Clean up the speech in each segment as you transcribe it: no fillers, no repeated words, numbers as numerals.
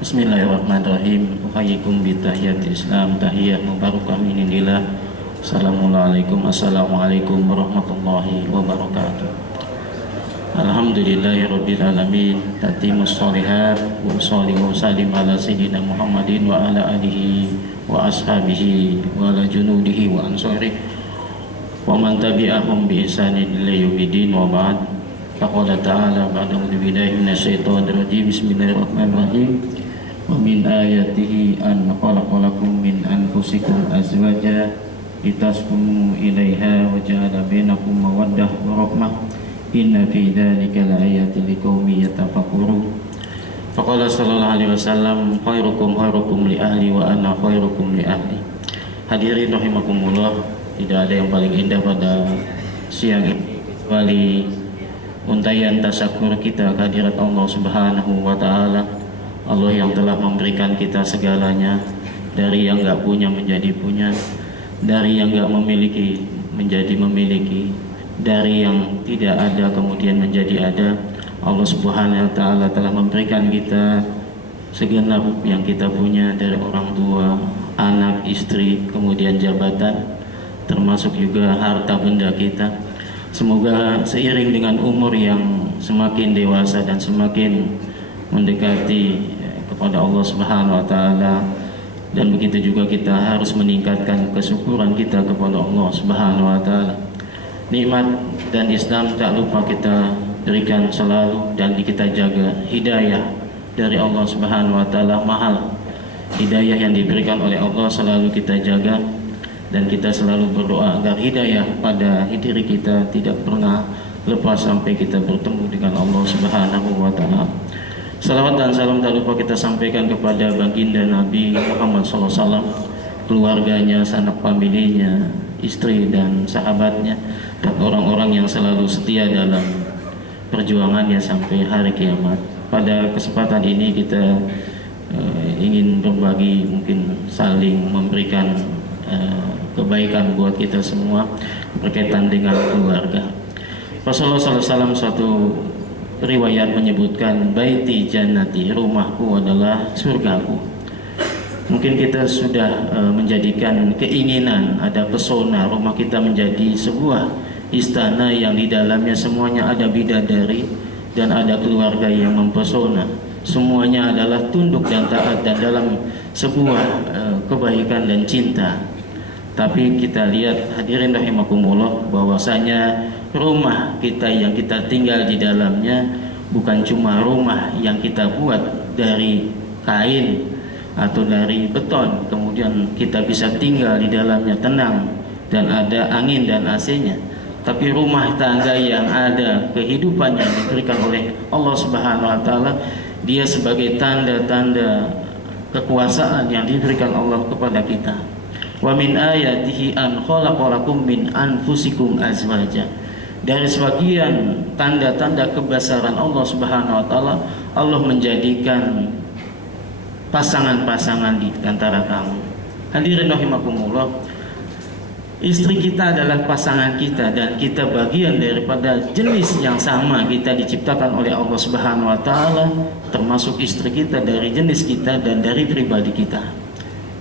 Bismillahirrahmanirrahim. Uhayyikum bitahiyatil Islam, tahiyah mubarakah min indillah. Assalamualaikum warahmatullahi wabarakatuh. Alhamdulillahirabbil alamin. Tatimus sholihat wa shollihu salim ala sayyidina Muhammadin wa ala alihi wa ashabihi wa ala junudihi wa ansarihi wa man tabi'ahum bi ihsanin ila yaumiddin wa ba'd. Faqala ta'ala ba'da a'udzu billahi minasyaitonir rajim. Bismillahirrahmanirrahim. Wa min ayatihi an khalaqalakum min anfusikum azwaja litaskunu ilaiha wa ja'ala bainakum mawaddah wa rahmah inna fi dzalika laayatin liqaumin yatafakkarun. Faqala sallallahu alaihi wasallam khairukum li ahli wa ana khairukum li ahli. Hadirin rahimakumullah, tidak ada yang paling indah pada siang ini kecuali untayan tasyakur kita kehadirat Allah Subhanahu wa taala. Allah yang telah memberikan kita segalanya, dari yang gak punya menjadi punya, dari yang gak memiliki menjadi memiliki, dari yang tidak ada kemudian menjadi ada. Allah Subhanahu wa ta'ala telah memberikan kita segenap yang kita punya, dari orang tua, anak, istri, kemudian jabatan, termasuk juga harta benda kita. Semoga seiring dengan umur yang semakin dewasa dan semakin mendekati kepada Allah Subhanahu wa taala, dan begitu juga kita harus meningkatkan kesyukuran kita kepada Allah Subhanahu wa taala. Nikmat dan Islam tak lupa kita berikan selalu dan kita jaga. Hidayah dari Allah Subhanahu wa taala mahal. Hidayah yang diberikan oleh Allah selalu kita jaga, dan kita selalu berdoa agar hidayah pada diri kita tidak pernah lepas sampai kita bertemu dengan Allah Subhanahu wa taala. Salawat dan salam tak lupa kita sampaikan kepada baginda Nabi Muhammad SAW, keluarganya, sanak familinya, istri dan sahabatnya, dan orang-orang yang selalu setia dalam perjuangannya sampai hari kiamat. Pada kesempatan ini kita ingin berbagi, mungkin saling memberikan kebaikan buat kita semua berkaitan dengan keluarga. Rasulullah SAW suatu riwayat menyebutkan, baiti jannati, rumahku adalah surgaku. Mungkin kita sudah menjadikan keinginan, ada pesona rumah kita menjadi sebuah istana yang di dalamnya semuanya ada bidadari dan ada keluarga yang mempesona. Semuanya adalah tunduk dan taat dan dalam sebuah kebaikan dan cinta. Tapi kita lihat, hadirin rahimakumullah, bahwasanya rumah kita yang kita tinggal di dalamnya bukan cuma rumah yang kita buat dari kain atau dari beton, kemudian kita bisa tinggal di dalamnya tenang dan ada angin dan AC-nya. Tapi rumah tangga yang ada kehidupan yang diberikan oleh Allah Subhanahu wa taala, dia sebagai tanda-tanda kekuasaan yang diberikan Allah kepada kita. Wa min ayatihi an khalaqalakum min anfusikum azwaja. Dari sebagian tanda-tanda kebesaran Allah Subhanahu wa taala, Allah menjadikan pasangan-pasangan di antara kamu. Hadirin rahimakumullah, istri kita adalah pasangan kita dan kita bagian daripada jenis yang sama. Kita diciptakan oleh Allah Subhanahu wa taala, termasuk istri kita dari jenis kita dan dari pribadi kita.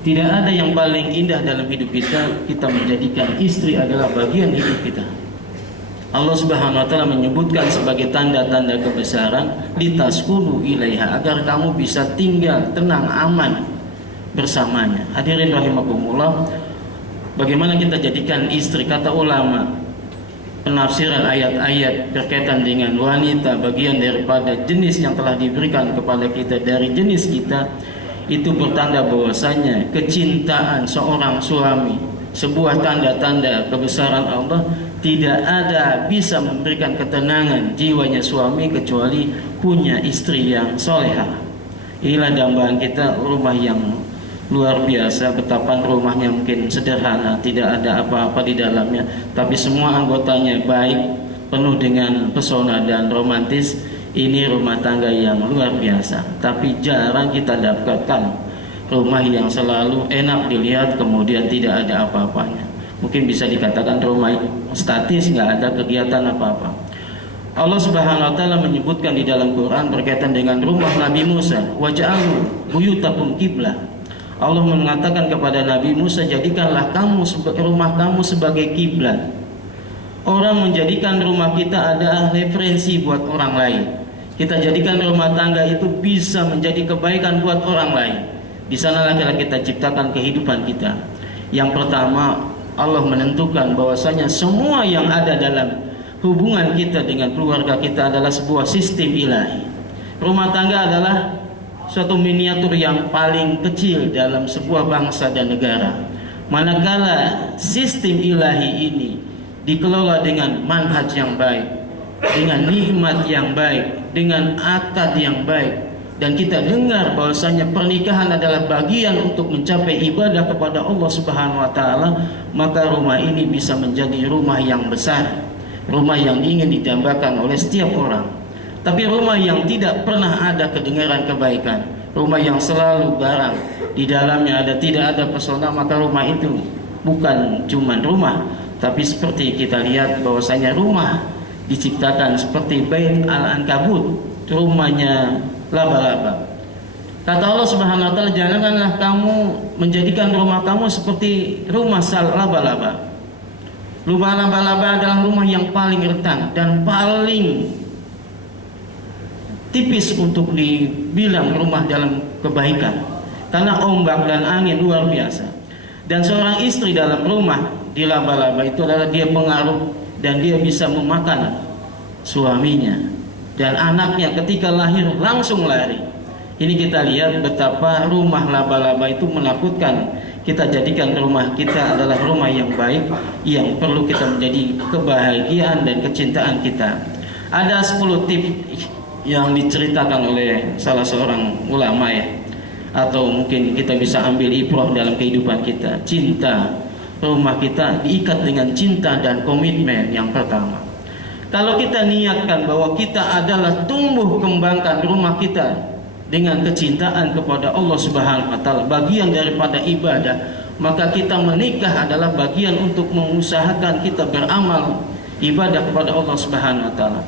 Tidak ada yang paling indah dalam hidup kita, kita menjadikan istri adalah bagian hidup kita. Allah Subhanahu wa taala menyebutkan sebagai tanda-tanda kebesaran, litaskunu ilaiha, agar kamu bisa tinggal tenang aman bersamanya. Hadirin rahimakumullah, bagaimana kita jadikan istri? Kata ulama, penafsiran ayat-ayat berkaitan dengan wanita bagian daripada jenis yang telah diberikan kepada kita dari jenis kita, itu bertanda bahwasanya kecintaan seorang suami, sebuah tanda-tanda kebesaran Allah. Tidak ada bisa memberikan ketenangan jiwanya suami kecuali punya istri yang solehah. Inilah dambaan kita, rumah yang luar biasa. Betapa rumahnya mungkin sederhana, tidak ada apa-apa di dalamnya, tapi semua anggotanya baik, penuh dengan pesona dan romantis. Ini rumah tangga yang luar biasa. Tapi jarang kita dapatkan rumah yang selalu enak dilihat kemudian tidak ada apa-apanya. Mungkin bisa dikatakan rumah statis, nggak ada kegiatan apa-apa. Allah Subhanahu wa taala menyebutkan di dalam Quran berkaitan dengan rumah Nabi Musa, waj'alu buyutakum qiblah. Allah mengatakan kepada Nabi Musa, jadikanlah rumah kamu sebagai kiblat. Orang menjadikan rumah kita adalah referensi buat orang lain. Kita jadikan rumah tangga itu bisa menjadi kebaikan buat orang lain. Di sanalah kita ciptakan kehidupan kita. Yang pertama, Allah menentukan bahwasanya semua yang ada dalam hubungan kita dengan keluarga kita adalah sebuah sistem ilahi. Rumah tangga adalah suatu miniatur yang paling kecil dalam sebuah bangsa dan negara. Manakala sistem ilahi ini dikelola dengan manhaj yang baik, dengan nikmat yang baik, dengan akad yang baik, dan kita dengar bahwasanya pernikahan adalah bagian untuk mencapai ibadah kepada Allah Subhanahu wa taala, maka rumah ini bisa menjadi rumah yang besar, rumah yang ingin didambakan oleh setiap orang. Tapi rumah yang tidak pernah ada kedengaran kebaikan, rumah yang selalu garang, di dalamnya tidak ada pesona, maka rumah itu bukan cuma rumah, tapi seperti kita lihat bahwasanya rumah diciptakan seperti Bait Al-Ankabut, rumahnya laba-laba. Kata Allah Subhanahu wa taala, janganlah kamu menjadikan rumah kamu seperti rumah laba-laba. Rumah laba-laba adalah rumah yang paling rentan dan paling tipis untuk dibilang rumah dalam kebaikan, karena ombak dan angin luar biasa. Dan seorang istri dalam rumah di laba-laba itu adalah dia pengaruh dan dia bisa memakan suaminya dan anaknya ketika lahir langsung lari. Ini kita lihat betapa rumah laba-laba itu menakutkan. Kita jadikan rumah kita adalah rumah yang baik, yang perlu kita menjadi kebahagiaan dan kecintaan kita. Ada 10 tips yang diceritakan oleh salah seorang ulama ya, atau mungkin kita bisa ambil ibrah dalam kehidupan kita. Cinta rumah kita diikat dengan cinta dan komitmen. Yang pertama, kalau kita niatkan bahwa kita adalah tumbuh kembangkan rumah kita dengan kecintaan kepada Allah Subhanahu wa taala, bagian daripada ibadah, maka kita menikah adalah bagian untuk mengusahakan kita beramal ibadah kepada Allah Subhanahu wa taala.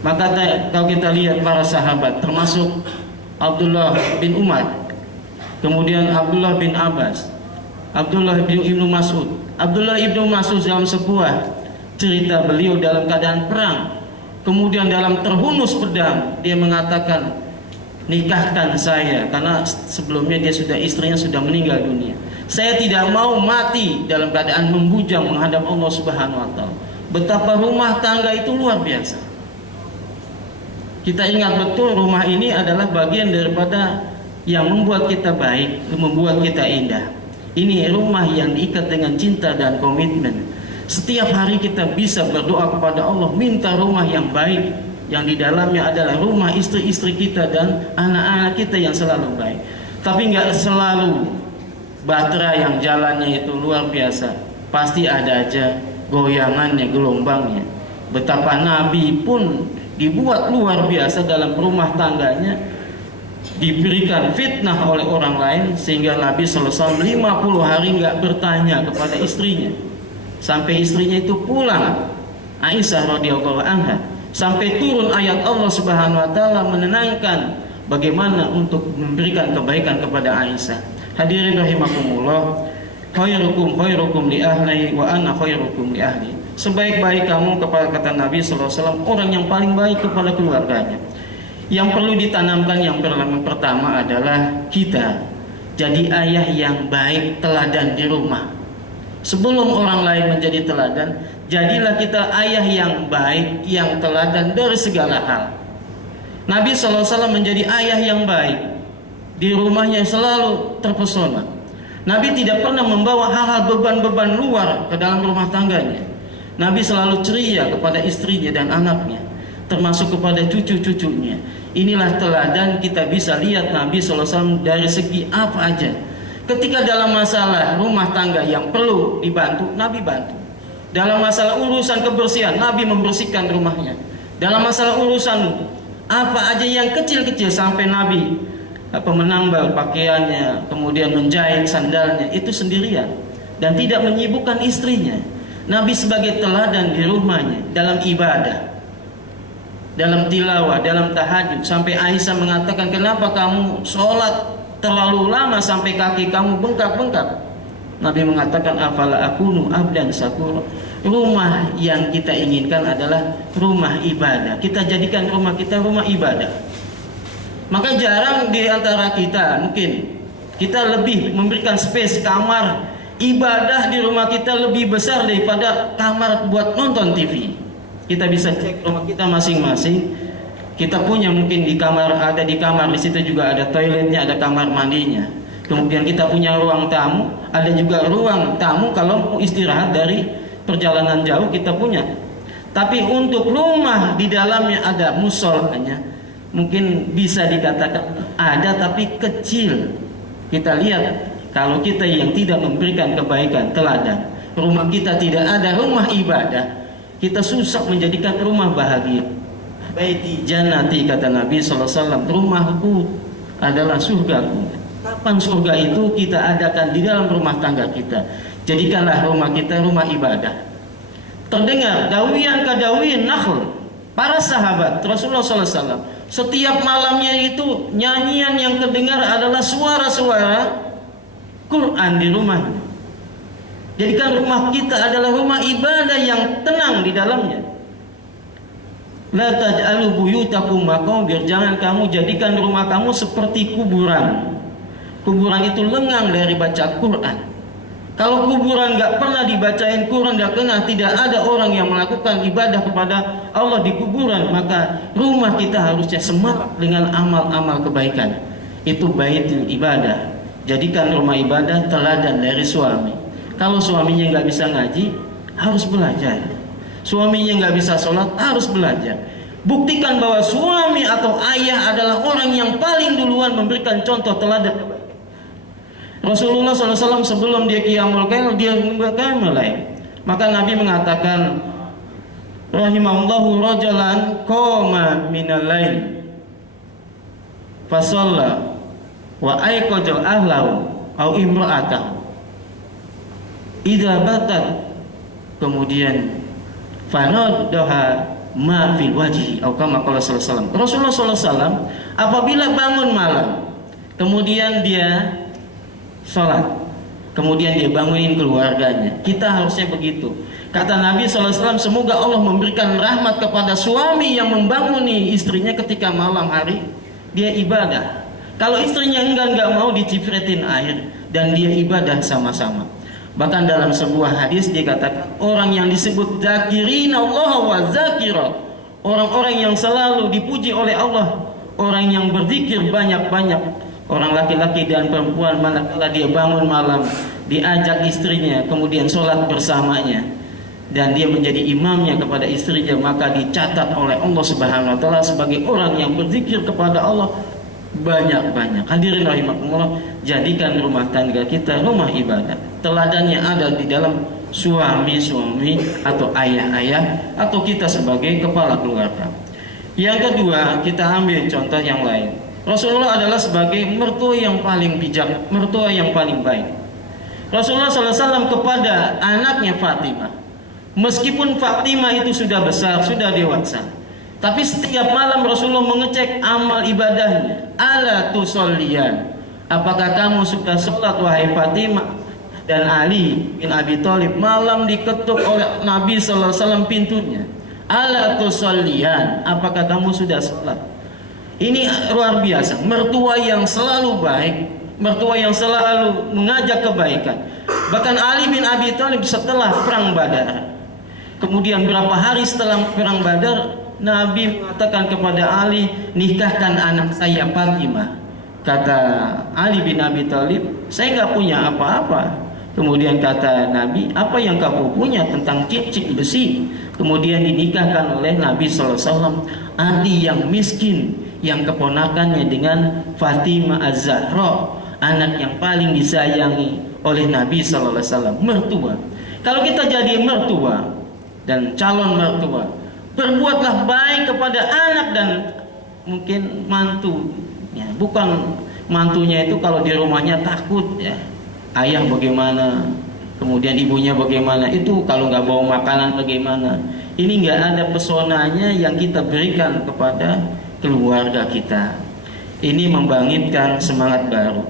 Maka kalau kita lihat para sahabat, termasuk Abdullah bin Umar, kemudian Abdullah bin Abbas, Abdullah bin Ibnu Mas'ud. Abdullah ibnu Mas'ud dalam sebuah cerita beliau dalam keadaan perang, kemudian dalam terhunus pedang, dia mengatakan, nikahkan saya, karena sebelumnya istrinya sudah meninggal dunia. Saya tidak mau mati dalam keadaan membujang menghadap Allah Subhanahu wa taala. Betapa rumah tangga itu luar biasa. Kita ingat betul rumah ini adalah bagian daripada yang membuat kita baik, membuat kita indah. Ini rumah yang diikat dengan cinta dan komitmen. Setiap hari kita bisa berdoa kepada Allah, minta rumah yang baik, yang di dalamnya adalah rumah istri-istri kita dan anak-anak kita yang selalu baik. Tapi nggak selalu batra yang jalannya itu luar biasa. Pasti ada aja goyangannya, gelombangnya. Betapa Nabi pun dibuat luar biasa dalam rumah tangganya, diberikan fitnah oleh orang lain, sehingga Nabi selesai 50 hari nggak bertanya kepada istrinya, sampai istrinya itu pulang, Aisyah radhiyallahu anha, sampai turun ayat Allah Subhanahu wa taala menenangkan bagaimana untuk memberikan kebaikan kepada Aisyah. Hadirin rahimakumullah, khairukum li ahli wa ana khairukum li ahli. Sebaik-baik kamu, kata Nabi sallallahu alaihi wasallam, orang yang paling baik kepada keluarganya. Yang perlu ditanamkan yang pertama adalah kita jadi ayah yang baik, teladan di rumah. Sebelum orang lain menjadi teladan, jadilah kita ayah yang baik, yang teladan dari segala hal. Nabi SAW menjadi ayah yang baik. Di rumahnya selalu terpesona. Nabi tidak pernah membawa hal-hal beban-beban luar ke dalam rumah tangganya. Nabi selalu ceria kepada istrinya dan anaknya, termasuk kepada cucu-cucunya. Inilah teladan kita bisa lihat Nabi SAW dari segi apa aja. Ketika dalam masalah rumah tangga yang perlu dibantu, Nabi bantu. Dalam masalah urusan kebersihan, Nabi membersihkan rumahnya. Dalam masalah urusan apa aja yang kecil-kecil, sampai Nabi menambal pakaiannya, kemudian menjahit sandalnya, itu sendirian dan tidak menyibukkan istrinya. Nabi sebagai teladan di rumahnya dalam ibadah. dalam tilawah, dalam tahajud, sampai Aisyah mengatakan, kenapa kamu sholat terlalu lama sampai kaki kamu bengkak-bengkak? Nabi mengatakan, afala akunu abdan syakura. Rumah yang kita inginkan adalah rumah ibadah. Kita jadikan rumah kita rumah ibadah. Maka jarang di antara kita, mungkin kita lebih memberikan space kamar ibadah di rumah kita lebih besar daripada kamar buat nonton TV. Kita bisa cek rumah kita masing-masing. Kita punya mungkin di kamar, ada di kamar, di situ juga ada toiletnya, ada kamar mandinya. Kemudian kita punya ruang tamu, ada juga ruang tamu kalau mau istirahat dari perjalanan jauh kita punya. Tapi untuk rumah di dalamnya ada musolanya, mungkin bisa dikatakan ada tapi kecil. Kita lihat kalau kita yang tidak memberikan kebaikan teladan, rumah kita tidak ada rumah ibadah, kita susah menjadikan rumah bahagia. Baiti jannati, kata Nabi SAW, rumahku adalah surgaku. Kapan surga itu? Kita adakan di dalam rumah tangga kita. Jadikanlah rumah kita rumah ibadah. Terdengar dawiyan kadawiyin nakhl, para sahabat Rasulullah SAW, setiap malamnya itu nyanyian yang terdengar adalah suara-suara Quran di rumah. Jadikan rumah kita adalah rumah ibadah yang tenang di dalamnya. La taj'alu buyutakum maqabir, jangan kamu jadikan rumah kamu seperti kuburan. Kuburan itu lengang dari baca Quran. Kalau kuburan nggak pernah dibacain Quran, tidak ada orang yang melakukan ibadah kepada Allah di kuburan, maka rumah kita harusnya semangat dengan amal-amal kebaikan. Itu baitul ibadah. Jadikan rumah ibadah teladan dari suami. Kalau suaminya nggak bisa ngaji, harus belajar. Suaminya nggak bisa sholat, harus belajar. Buktikan bahwa suami atau ayah adalah orang yang paling duluan memberikan contoh teladan kebaikan. Rasulullah SAW sebelum dia qiyamul lail, dia mulai. Maka Nabi mengatakan, rahimahullahu rajulan qama minal lail fasalla wa ayqadha ahlahu au imra'atahu idza batat, kemudian faraddaha ma fil wajhi atau kama qala sallallahu alaihi wasallam. Rasulullah SAW apabila bangun malam, kemudian dia sholat, kemudian dia bangunin keluarganya. Kita harusnya begitu. Kata Nabi SAW, semoga Allah memberikan rahmat kepada suami yang membanguni istrinya ketika malam hari dia ibadah. Kalau istrinya enggak mau, dicipretin air dan dia ibadah sama-sama. Bahkan dalam sebuah hadis dikatakan, orang yang disebut zakirin Allah wa zakirat, orang-orang yang selalu dipuji oleh Allah, orang yang berzikir banyak-banyak. Orang laki-laki dan perempuan manakala dia bangun malam, diajak istrinya, kemudian sholat bersamanya, dan dia menjadi imamnya kepada istrinya, maka dicatat oleh Allah Subhanahu wa Ta'ala sebagai orang yang berzikir kepada Allah banyak-banyak. Hadirin rahimakumullah, jadikan rumah tangga kita rumah ibadah. Teladannya ada di dalam suami-suami atau ayah-ayah atau kita sebagai kepala keluarga. Yang kedua, kita ambil contoh yang lain. Rasulullah adalah sebagai mertua yang paling bijak, mertua yang paling baik. Rasulullah SAW kepada anaknya Fatimah, meskipun Fatimah itu sudah besar, sudah dewasa, tapi setiap malam Rasulullah mengecek amal ibadahnya. Ala tusolliyan, apakah kamu sudah sholat wahai Fatimah? Dan Ali bin Abi Thalib malam diketuk oleh Nabi SAW pintunya. Ala tusolliyan, apakah kamu sudah sholat? Ini luar biasa, mertua yang selalu baik, mertua yang selalu mengajak kebaikan. Bahkan Ali bin Abi Thalib setelah perang Badar, kemudian berapa hari setelah perang Badar, Nabi mengatakan kepada Ali, nikahkan anak saya Fatimah. Kata Ali bin Abi Thalib, saya nggak punya apa-apa. Kemudian kata Nabi, apa yang kamu punya tentang cincin besi? Kemudian dinikahkan oleh Nabi SAW. Ali yang miskin, yang keponakannya dengan Fatimah Az-Zahra, anak yang paling disayangi oleh Nabi SAW, mertua. Kalau kita jadi mertua dan calon mertua, berbuatlah baik kepada anak dan mungkin mantu. Ya, bukan mantunya itu kalau di rumahnya takut ya, ayah bagaimana, kemudian ibunya bagaimana, itu kalau nggak bawa makanan bagaimana. ini nggak ada pesonanya yang kita berikan kepada keluarga kita. Ini membangkitkan semangat baru.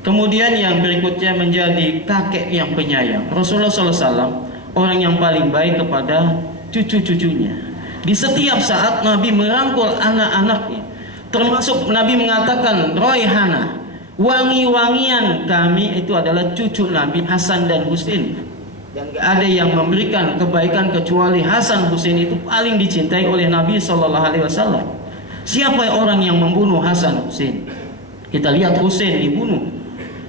Kemudian yang berikutnya menjadi kakek yang penyayang. Rasulullah SAW orang yang paling baik kepada cucu-cucunya. Di setiap saat Nabi merangkul anak-anaknya. Termasuk Nabi mengatakan, Royhana, wangi-wangian kami itu adalah cucu Nabi Hasan dan Husain. Dan gak ada yang memberikan kebaikan kecuali Hasan Husain itu paling dicintai oleh Nabi SAW. Siapa orang yang membunuh Hasan Husain? Kita lihat Husain dibunuh,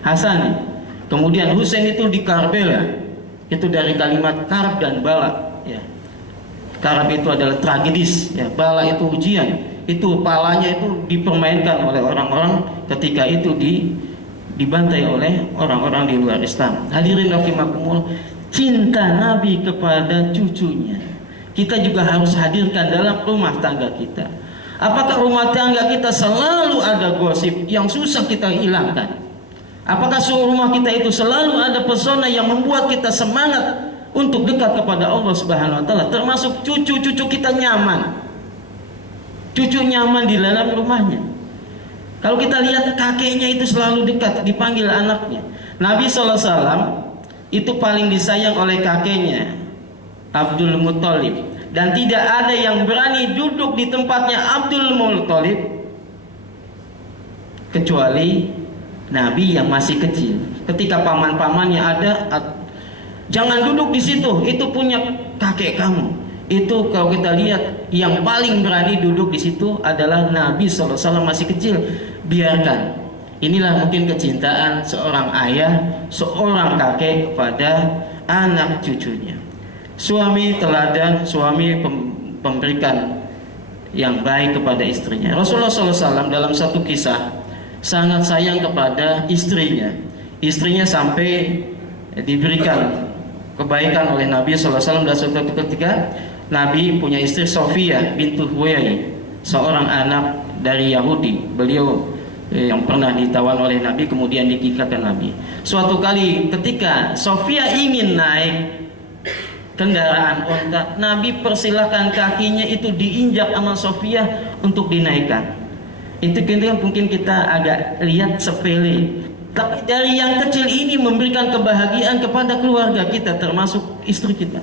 Hasan. Kemudian Husain itu di Karbala. Itu dari kalimat karb dan bala. Ya. Karb itu adalah tragedis, ya. Bala itu ujian. Itu palanya itu dipermainkan oleh orang-orang ketika itu dibantai oleh orang-orang di luar Islam. Hadirin rahimakumullah, cinta Nabi kepada cucunya kita juga harus hadirkan dalam rumah tangga kita. Apakah rumah tangga kita selalu ada gosip yang susah kita hilangkan? Apakah rumah kita itu selalu ada pesona yang membuat kita semangat untuk dekat kepada Allah Subhanahu wa taala? Termasuk cucu-cucu kita nyaman. Cucu nyaman di dalam rumahnya. Kalau kita lihat kakeknya itu selalu dekat dipanggil anaknya. Nabi SAW itu paling disayang oleh kakeknya Abdul Muthalib. Dan tidak ada yang berani duduk di tempatnya Abdul Muthalib kecuali Nabi yang masih kecil. Ketika paman-pamannya ada, jangan duduk di situ, itu punya kakek kamu. Itu kalau kita lihat yang paling berani duduk di situ adalah Nabi SAW masih kecil. Biarkan. Inilah mungkin kecintaan seorang ayah, seorang kakek kepada anak cucunya. Suami teladan, suami pemberikan yang baik kepada istrinya. Rasulullah SAW dalam satu kisah sangat sayang kepada istrinya. Istrinya sampai diberikan kebaikan oleh Nabi SAW. Dan suatu ketika Nabi punya istri Sofia bintu Huwai, seorang anak dari Yahudi. Beliau yang pernah ditawan oleh Nabi kemudian dinikahkan Nabi. Suatu kali ketika Sofia ingin naik kendaraan onta, Nabi persilahkan kakinya itu diinjak sama Sofia untuk dinaikkan. Itu mungkin kita agak lihat sepele, tapi dari yang kecil ini memberikan kebahagiaan kepada keluarga kita, termasuk istri kita.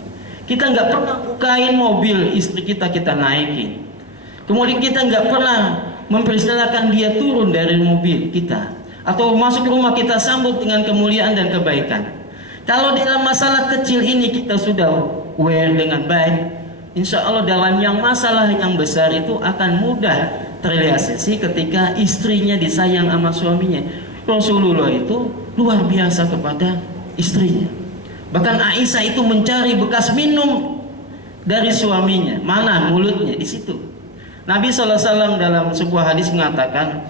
Kita nggak pernah bukain mobil istri kita naikin. Kemudian kita nggak pernah mempersilahkan dia turun dari mobil kita, atau masuk rumah kita sambut dengan kemuliaan dan kebaikan. Kalau dalam masalah kecil ini kita sudah aware dengan baik, insya Allah dalam yang masalah yang besar itu akan mudah terrealisasi ketika istrinya disayang sama suaminya. Rasulullah itu luar biasa kepada istrinya. Bahkan Aisyah itu mencari bekas minum dari suaminya. Mana mulutnya? Di situ. Nabi SAW dalam sebuah hadis mengatakan,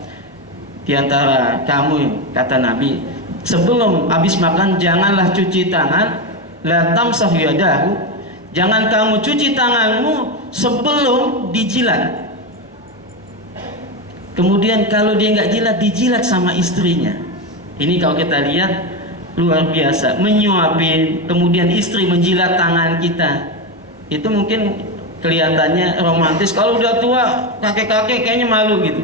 di antara kamu, kata Nabi, sebelum habis makan janganlah cuci tangan, la tamsah yadahu, jangan kamu cuci tanganmu sebelum dijilat. Kemudian kalau dia nggak jilat, dijilat sama istrinya. Ini kalau kita lihat luar biasa, menyuapin, kemudian istri menjilat tangan kita. Itu mungkin kelihatannya romantis. Kalau udah tua, kakek-kakek kayaknya malu gitu.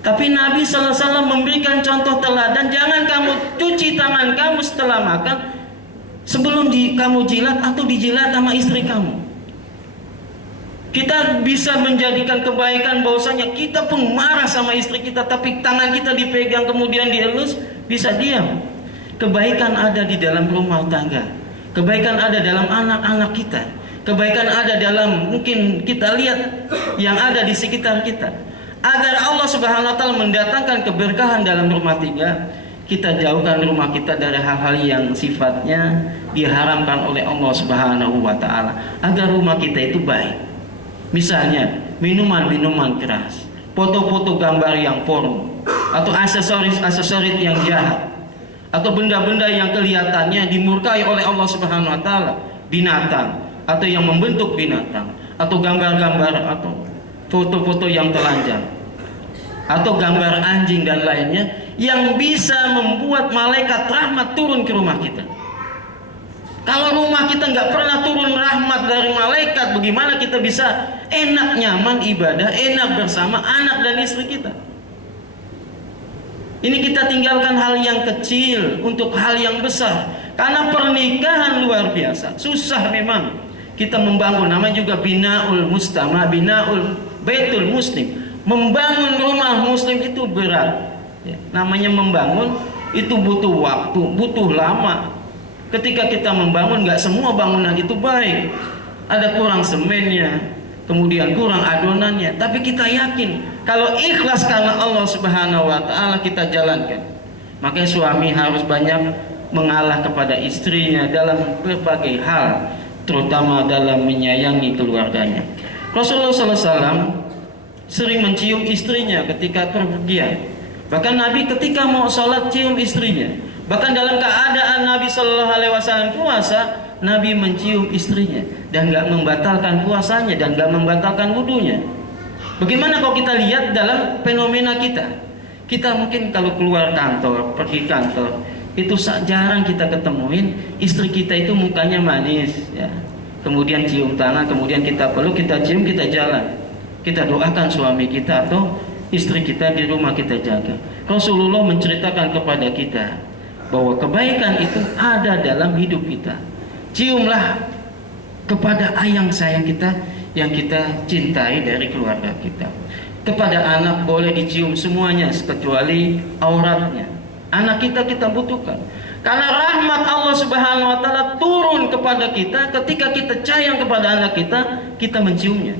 Tapi Nabi SAW memberikan contoh teladan, jangan kamu cuci tangan kamu setelah makan sebelum kamu jilat atau dijilat sama istri kamu. Kita bisa menjadikan kebaikan bahwasanya kita pun marah sama istri kita, tapi tangan kita dipegang kemudian dielus, bisa diam. Kebaikan ada di dalam rumah tangga. Kebaikan ada dalam anak-anak kita. Kebaikan ada dalam mungkin kita lihat yang ada di sekitar kita. Agar Allah Subhanahu wa taala mendatangkan keberkahan dalam rumah tangga, kita jauhkan rumah kita dari hal-hal yang sifatnya diharamkan oleh Allah Subhanahu wa taala, agar rumah kita itu baik. Misalnya minuman-minuman keras, foto-foto gambar yang porno, atau aksesoris yang jahat, atau benda-benda yang kelihatannya dimurkai oleh Allah Subhanahu wa taala, binatang atau yang membentuk binatang, atau gambar-gambar atau foto-foto yang telanjang, atau gambar anjing dan lainnya yang bisa membuat malaikat rahmat turun ke rumah kita. Kalau rumah kita nggak pernah turun rahmat dari malaikat, bagaimana kita bisa enak nyaman ibadah, enak bersama anak dan istri kita? Ini kita tinggalkan hal yang kecil untuk hal yang besar. Karena pernikahan luar biasa, susah memang kita membangun. Namanya juga binaul mustama, binaul baitul muslim. Membangun rumah muslim itu berat. Ya, namanya membangun itu butuh waktu, butuh lama. Ketika kita membangun, nggak semua bangunan itu baik. Ada kurang semennya, kemudian kurang adonannya. Tapi kita yakin kalau ikhlas karena Allah Subhanahu wa taala kita jalankan. Makanya suami harus banyak mengalah kepada istrinya dalam berbagai hal, terutama dalam menyayangi keluarganya. Rasulullah SAW sering mencium istrinya ketika pergian. Bahkan Nabi ketika mau sholat cium istrinya. Bahkan dalam keadaan Nabi Shallallahu Alaihi Wasallam puasa, Nabi mencium istrinya dan nggak membatalkan puasanya dan nggak membatalkan wudunya. Bagaimana kalau kita lihat dalam fenomena kita? Kita mungkin kalau keluar kantor, pergi kantor, itu jarang kita ketemuin istri kita itu mukanya manis, ya. Kemudian cium tangan, kemudian kita peluk, kita cium, kita jalan. Kita doakan suami kita atau istri kita di rumah kita jaga. Rasulullah menceritakan kepada kita bahwa kebaikan itu ada dalam hidup kita. Ciumlah kepada ayang sayang kita yang kita cintai dari keluarga kita. Kepada anak boleh dicium semuanya kecuali auratnya. Anak kita butuhkan. Karena rahmat Allah Subhanahu wa taala turun kepada kita ketika kita sayang kepada anak kita, kita menciumnya.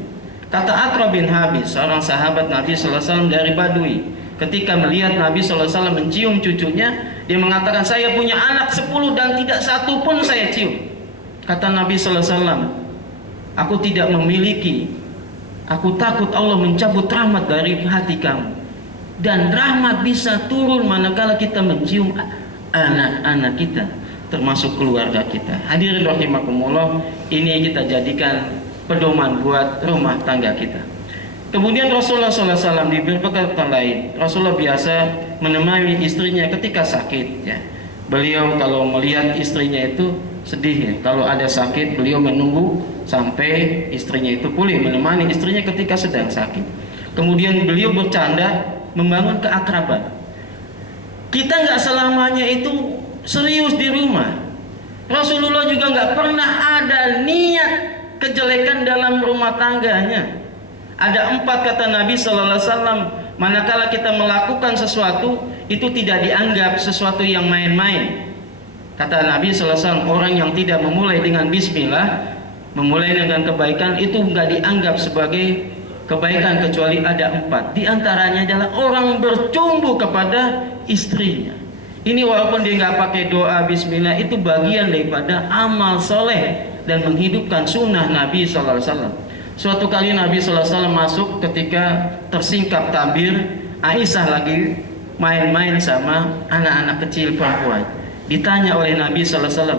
Kata Aqra bin Habis, seorang sahabat Nabi sallallahu alaihi wasallam dari Badui, ketika melihat Nabi sallallahu alaihi wasallam mencium cucunya, dia mengatakan, saya punya anak 10 dan tidak satu pun saya cium. Kata Nabi sallallahu alaihi wasallam, aku tidak memiliki, aku takut Allah mencabut rahmat dari hati kamu. Dan rahmat bisa turun manakala kita mencium anak-anak kita, termasuk keluarga kita. Hadirin rahimakumullah, ini kita jadikan pedoman buat rumah tangga kita. Kemudian Rasulullah SAW di beberapa kata lain, Rasulullah biasa menemani istrinya ketika sakit, ya. Beliau kalau melihat istrinya itu sedih, ya. Kalau ada sakit, beliau menunggu sampai istrinya itu pulih, menemani istrinya ketika sedang sakit. Kemudian beliau bercanda, membangun keakraban. Kita nggak selamanya itu serius di rumah. Rasulullah juga nggak pernah ada niat kejelekan dalam rumah tangganya. Ada 4 kata Nabi Sallallahu Alaihi Wasallam, manakala kita melakukan sesuatu itu tidak dianggap sesuatu yang main-main. Kata Nabi Sallallahu Alaihi Wasallam, orang yang tidak memulai dengan Bismillah, memulai dengan kebaikan itu nggak dianggap sebagai kebaikan kecuali ada 4. Di antaranya adalah orang bercumbu kepada istrinya. Ini walaupun dia nggak pakai doa Bismillah, itu bagian daripada amal soleh dan menghidupkan sunnah Nabi Sallallahu Alaihi Wasallam. Suatu kali Nabi Sallallahu Alaihi Wasallam masuk ketika tersingkap tabir, Aisyah lagi main-main sama anak-anak kecil perempuan. Ditanya oleh Nabi Sallallahu Alaihi Wasallam,